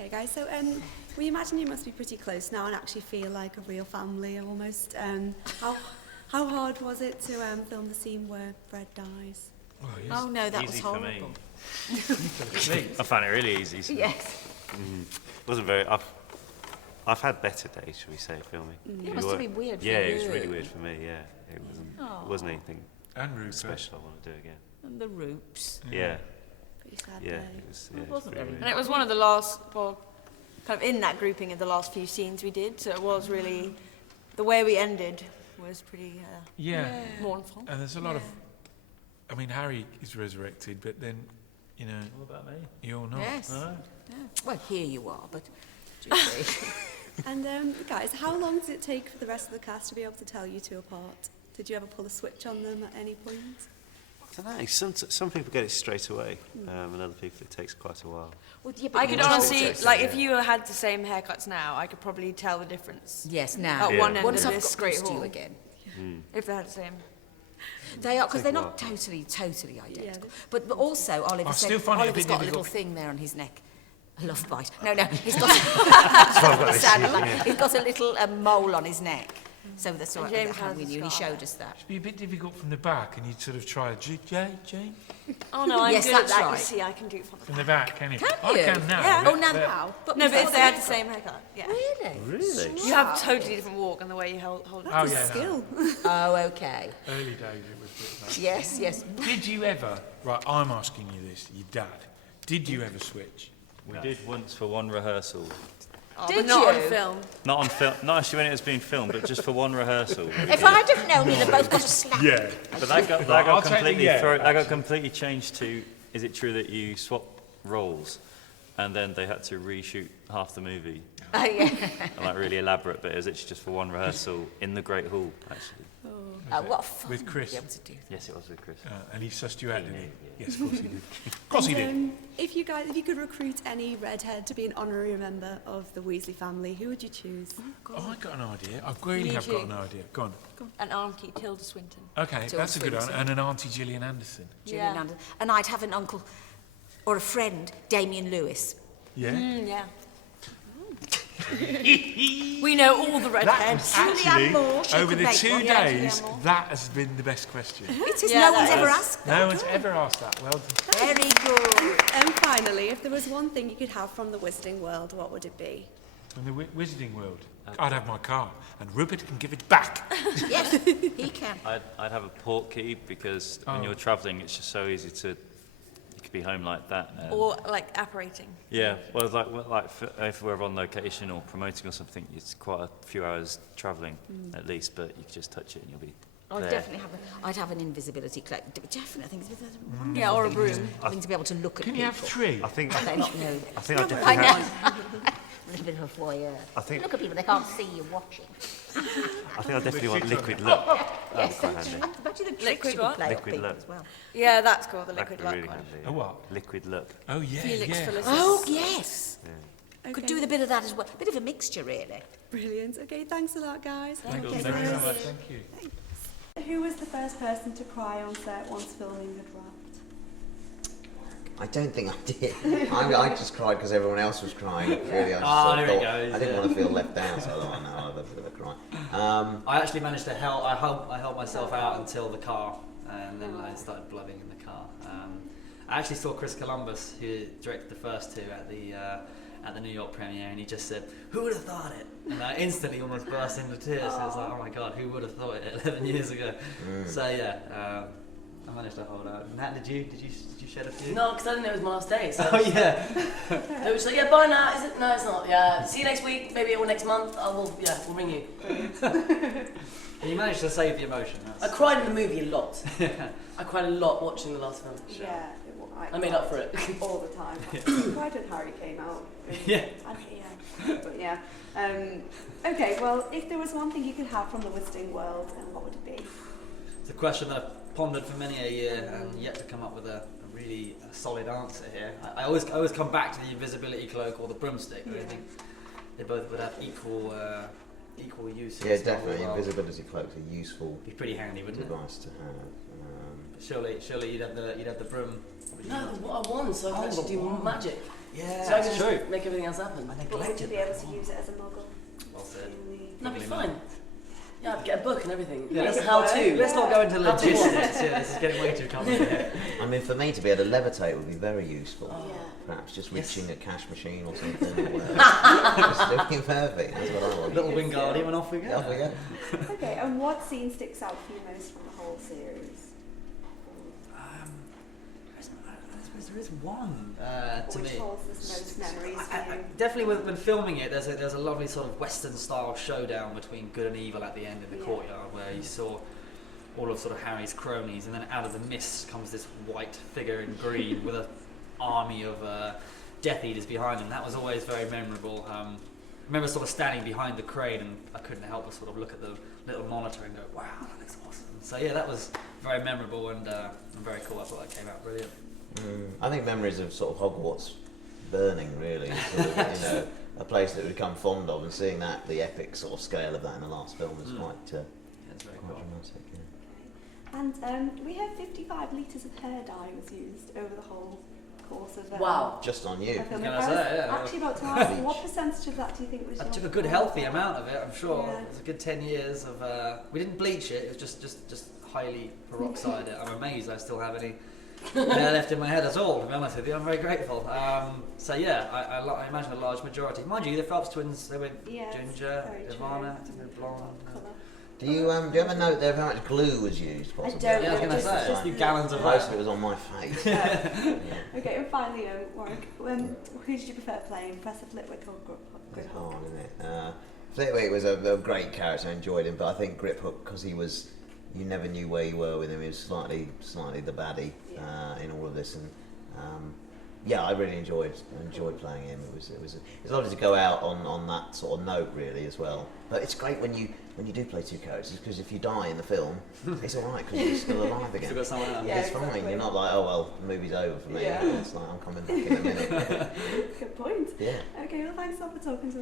Okay, guys. So we imagine you must be pretty close now and actually feel like a real family almost. How hard was it to film the scene where Fred dies? Oh no, that was Easy horrible. for me. I found it really easy. So. Yes. Wasn't very. I've had better days, shall we say, filming. It must have been weird for Yeah, you. it was really weird for me. Yeah, it wasn't anything And Rupert. special. I want to do again. And the Roops. Yeah, Pretty sad yeah, day. it was. It Yeah, it was wasn't pretty very weird. And it was one of the last, well, kind of in that grouping of the last few scenes we did, so it was really, the way we ended was pretty Yeah. mournful. And there's a lot of. I mean, Harry is resurrected, but then, you know, What about me? you're not. Yes. All right. Yeah. Well, here you are, but Julie. And guys, how long did it take for the rest of the cast to be able to tell you two apart? Did you ever pull a switch on them at any point? I don't know. Some people get it straight away, and other people it takes quite a while. Well, yeah, but I could you honestly, told us. like, if you had the same haircuts now, I could probably tell the difference. Yes, now. At one end Once of I've this got great used to you hall. again. If they had the same. They are, because Take they're a not totally identical. Yeah. But also, Oliver I said, still find it a Oliver's bit got a little difficult. thing there on his neck. A love bite. No, he's got, sounded like, he's got a little mole on his neck. So that's And what James how has we a knew. He scar. showed us that. It'd be a bit difficult from the back, and you'd sort of try to Jane Oh no, I'm Yes, good at that's that, right. you see, I can do it from from the back, can you? Can I you? can now. Yeah. Oh, now but- how? But No, but before if they had the haircut. same haircut, yeah. Really? Really? You have a totally different walk and the way you hold it. Oh It's a yeah, skill. Oh, okay. no. Early days it was a bit like. Yes. Did you ever? Right, I'm asking you this. Your dad. Did you ever switch? We did once for one rehearsal. Oh, Did but not you? on film. Not on film. Not actually when it was being filmed, but just for one rehearsal. we If did. I'd have known you'd have both got a slap. Yeah. But that got I'll take the completely yeah, that got completely changed to. Is it true that you swap roles, and then they had to reshoot half the movie? Oh, yeah. And, like really elaborate, but it was actually just for one rehearsal in the Great Hall, actually. What fun With Chris. to be able to do. Yes, it was with Chris. And he sussed you out, didn't he? Yes, of course he did. Of course he did. If you could recruit any redhead to be an honorary member of the Weasley family, who would you choose? Oh, I got an idea. I really Me have too. got an idea. Go on. And Auntie Tilda Swinton. Okay, Tilda that's a good one. Swinton. And an Auntie Gillian Anderson. Gillian Yeah. Anderson. And I'd have an uncle or a friend, Damien Lewis. Yeah. Yeah. We know all the redheads. Julianne Moore, she over could the make 2 one. Yeah, days, Julianne Moore. that has been the best question. It is. Yeah, No that one's ever is. asked No that. one's ever asked that. Well done. Very good. And finally, if there was one thing you could have from the Wizarding world, what would it be? From the Wizarding world, I'd have my car, and Rupert can give it back. Yes, he can. I'd have a port key because when Oh. you're travelling, it's just so easy to. You could be home like that. And Or like apparating. yeah, well, if we're on location or promoting or something, it's quite a few hours travelling at least, but you can just touch it and you'll be I'd there. definitely have. I'd have an invisibility cloak. Definitely, I think it's a wonderful Yeah, or a thing. broom. Having to be able to look at Can people. you have 3? I think They not know. I think I I definitely know. have, A little bit of a voyeur. I think- Look at people; they can't see you watching. I definitely want liquid look. That'd be quite handy. Imagine the tricks Liquid you could what? play Liquid on people look. as well. Yeah, that's cool, the That'd liquid be luck really one. handy. A what? Liquid look. Oh, yeah, Felix yeah. Felicis. Oh yes. Okay. Could do with a bit of that as well. Bit of a mixture, really. Brilliant. Okay, thanks a lot, guys. Thank you Okay, very guys. much. Thank you. Who was the first person to cry on set once filming had wrapped? I don't think I did. I just cried because everyone else was crying. Really, I just Ah, sort of there it thought- goes, I didn't yeah. want to feel left out, so I thought, oh, no, I'll have a bit of a cry. I actually managed to help. I held myself out until the car, and then I started blooding in the car. I actually saw Chris Columbus, who directed the first two at the New York premiere, and he just said, "Who would have thought it?" And I instantly almost burst into tears. So it was like, "Oh my God, who would have thought it 11 years ago?" So yeah, I managed to hold out. Nat, did you shed a few? No, because I didn't know it was my last day. So Oh yeah. they were just like, yeah, bye now. Is it? No, it's not. Yeah, see you next week, maybe or next month. We'll ring you. You managed to save the emotion. I cried in the movie a lot. I cried a lot watching the last film. Yeah, I made up for it. all the time. Cried when Harry came out. Yeah. And but yeah. Okay, well, if there was one thing you could have from the Wizarding world, then what would it be? It's a question that I've pondered for many a year and yet to come up with a really solid answer here. I always come back to the invisibility cloak or the broomstick. I think they both would have equal use. Yeah, definitely. Invisibility cloaks are useful Be pretty handy, wouldn't it? device to have. Surely you'd have the broom. would you No, not? what I won, so I can Oh, actually the do wand. magic. Yeah, So I that's can true. just make everything else happen. I But would you neglected be that. able to use it as a muggle? Well said. That'd be Probably fine. Yeah, I'd get a book and everything. Yeah, Like let's, how to. let's not go into How to logistics. what? Yeah, this is getting way too complicated. I mean, for me to be able to levitate would be very useful. Yeah. Perhaps just Yes. reaching a cash machine or something. Or whatever. Just doing perfect. That's what I want. Little Wingardium and off we go. Off we go. Okay, and what scene sticks out for you most from the whole series? I suppose there is one to Which me. holds the most memories for you? Definitely when filming it, there's a lovely sort of Western style showdown between good and evil at the end in the Yeah. courtyard, where you saw all of sort of Harry's cronies, and then out of the mist comes this white figure in green with an army of Death Eaters behind him. That was always very memorable. I remember sort of standing behind the crane, and I couldn't help but sort of look at the little monitor and go, "Wow, that looks awesome." So yeah, that was very memorable and very cool. I thought that came out brilliant. I think memories of sort of Hogwarts burning really, is sort of, you know, a place that we've become fond of, and seeing that, the epic sort of scale of that in the last film was quite Yeah, it's very cool. dramatic. Yeah. And we heard 55 litres of hair dye was used over the whole course of Wow. Just on you. of filming. Can I I was say, yeah. actually about to ask you, what percentage of that do you think was I your took a good hair healthy dye? amount of it, I'm sure. Yeah. It was a good 10 years of, we didn't bleach it, it was just highly peroxide it. I'm amazed I still have any hair left in my head at all, to be honest with you. I'm very grateful. So yeah, I imagine a large majority. Mind you, the Phelps twins, they were Yes, ginger, very true. Ivana, they were blonde. Colour. Do you ever note there how much glue was used? Possibly? don't Yeah, I was know, going to just- say, just a few gallons of Most of that. it was on my face. Okay, and finally, Warwick, who did you prefer playing, Professor Flitwick or It's Griphook? hard, isn't it? Flitwick was a great character. I enjoyed him, but I think Griphook, because he was, you never knew where you were with him. He was slightly the baddie in all of this, and yeah, I really enjoyed playing him. It was lovely to go out on that sort of note, really, as well. But it's great when you do play two characters, because if you die in the film, it's all right because you're still alive again. Still got someone else. Yeah, It's fine. exactly. You're not like, oh well, the movie's over for me. Yeah. It's like I'm coming back in a minute. Good point. Yeah. Okay, well, thanks a lot for talking to